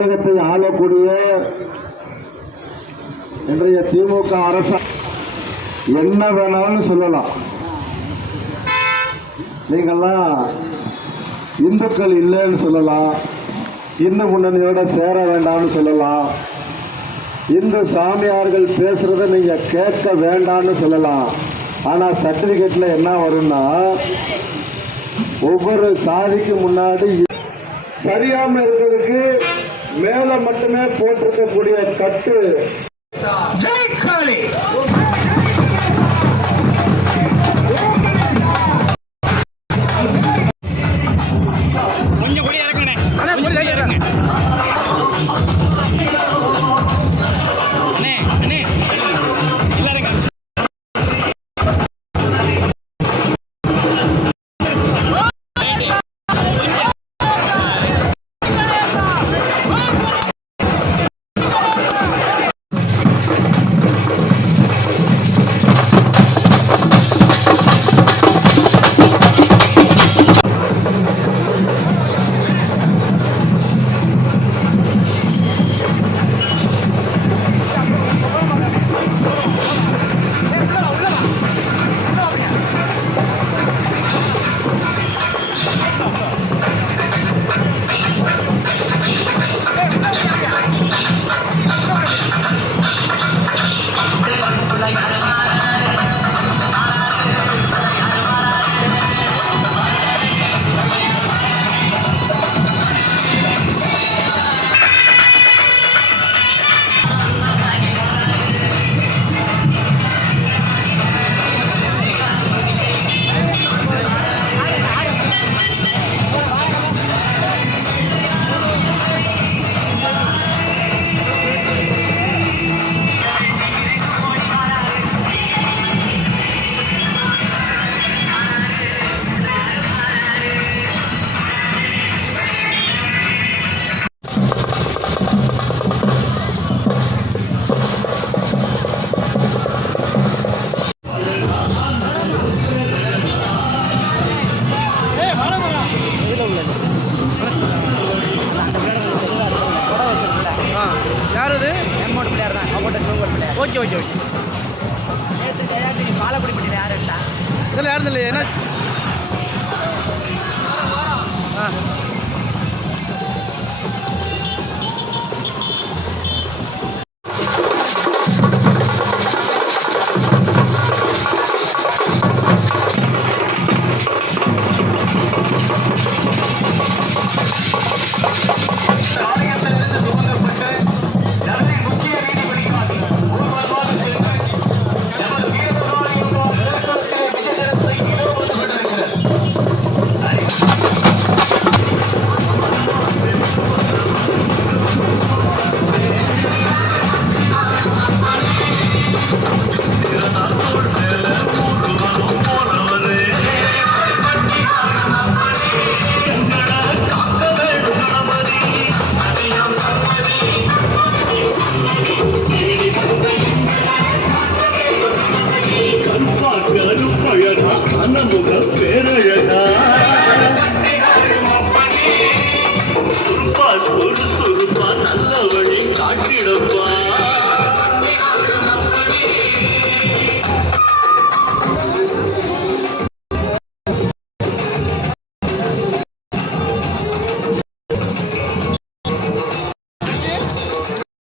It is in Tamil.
தமிழகத்தை ஆளக்கூடிய இன்றைய திமுக அரசு என்ன வேணாலும் சொல்லலாம். நீங்கள்லாம் இந்துக்கள் இல்லைன்னு சொல்லலாம், இந்து முன்னணியோட சேர வேண்டாம்னு சொல்லலாம், இந்து சாமியார்கள் பேசுறத நீங்க கேட்க வேண்டாம்னு சொல்லலாம். ஆனா சர்டிபிகேட்ல என்ன வரும்னா, ஒவ்வொரு சாதிக்கு முன்னாடி சரியாம இருக்கிறதுக்கு மேல மட்டுமே போட்டிருக்கக்கூடிய கட்டு ஓகே ஓகே ஓகே பாலக்குடி பட்டியில் யார் இருக்கா இதில் யாரும் இல்லை என்ன சுறுப்பா நல்ல வழி காட்டிடப்பா.